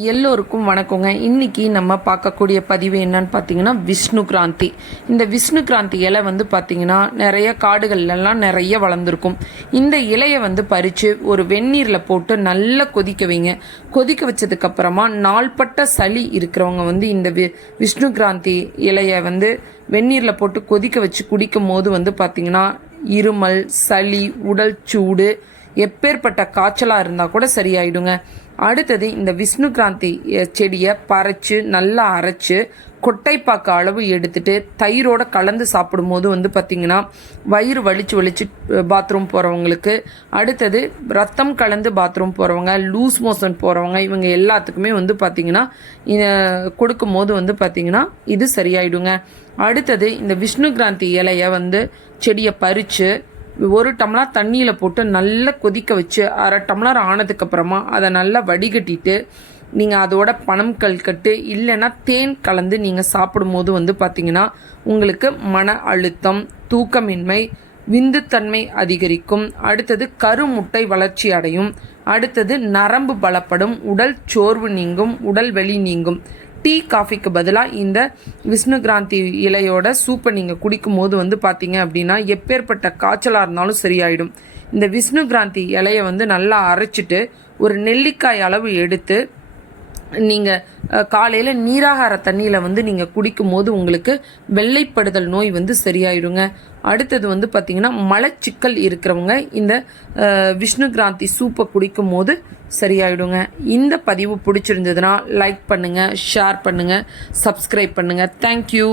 எல்லோருக்கும் வணக்கங்க. இன்னைக்கு நம்ம பார்க்கக்கூடிய பதிவு என்னன்னு பார்த்தீங்கன்னா விஷ்ணு கிராந்தி. இந்த விஷ்ணு கிராந்தி இலை வந்து பார்த்தீங்கன்னா நிறைய காடுகள்லாம் நிறைய வளர்ந்துருக்கும். இந்த இலையை வந்து பறித்து ஒரு வெந்நீரில் போட்டு நல்லா கொதிக்க வைங்க. கொதிக்க வச்சதுக்கப்புறமா நாள்பட்ட சளி இருக்கிறவங்க வந்து இந்த விஷ்ணு கிராந்தி இலையை வந்து வெந்நீரில் போட்டு கொதிக்க வச்சு குடிக்கும் போது வந்து பார்த்தீங்கன்னா இருமல், சளி, உடல் சூடு, எப்பேற்பட்ட காய்ச்சலாக இருந்தால் கூட சரியாயிடுங்க. அடுத்தது இந்த விஷ்ணு கிராந்தி செடியை பறித்து நல்லா அரைச்சி கொட்டைப்பாக்கு அளவு எடுத்துட்டு தயிரோடு கலந்து சாப்பிடும்போது வந்து பார்த்திங்கன்னா வயிறு வலிச்சு பாத்ரூம் போகிறவங்களுக்கு, அடுத்தது ரத்தம் கலந்து பாத்ரூம் போகிறவங்க, லூஸ் மோஷன் போகிறவங்க, இவங்க எல்லாத்துக்குமே வந்து பார்த்திங்கன்னா கொடுக்கும்போது வந்து பார்த்திங்கன்னா இது சரியாயிடுங்க. அடுத்தது இந்த விஷ்ணு கிராந்தி இலையை வந்து செடியை பறித்து ஒரு டம்ளர் தண்ணியில் போட்டு நல்லா கொதிக்க வச்சு அரை டம்ளர் ஆனதுக்கப்புறமா அதை நல்லா வடிகட்டிட்டு நீங்கள் அதோட பனம் கல்கட்டு இல்லைன்னா தேன் கலந்து நீங்கள் சாப்பிடும்போது வந்து பார்த்திங்கன்னா உங்களுக்கு மன அழுத்தம், தூக்கமின்மை, விந்துத்தன்மை அதிகரிக்கும். அடுத்தது கருமுட்டை வளர்ச்சி அடையும். அடுத்தது நரம்பு பலப்படும், உடல் சோர்வு நீங்கும், உடல் வெளி நீங்கும். டீ காஃபிக்கு பதிலாக இந்த விஷ்ணு கிராந்தி இலையோட சூப்பை நீங்கள் குடிக்கும் போது வந்து பார்த்தீங்க அப்படின்னா எப்பேற்பட்ட காய்ச்சலாக இருந்தாலும் சரியாயிடும். இந்த விஷ்ணு கிராந்தி இலையை வந்து நல்லா அரைச்சிட்டு ஒரு நெல்லிக்காய் அளவு எடுத்து நீங்கள் காலையில் நீராகார தண்ணியில் வந்து நீங்கள் குடிக்கும் போது உங்களுக்கு வெள்ளைப்படுதல் நோய் வந்து சரியாயிடுங்க. அடுத்தது வந்து பார்த்திங்கன்னா மலச்சிக்கல் இருக்கிறவங்க இந்த விஷ்ணு கிராந்தி சூப்பை குடிக்கும் போது சரியாயிடுங்க. இந்த பதிவு பிடிச்சிருந்ததுன்னா லைக் பண்ணுங்கள், ஷேர் பண்ணுங்கள், சப்ஸ்கிரைப் பண்ணுங்கள். தேங்க்யூ.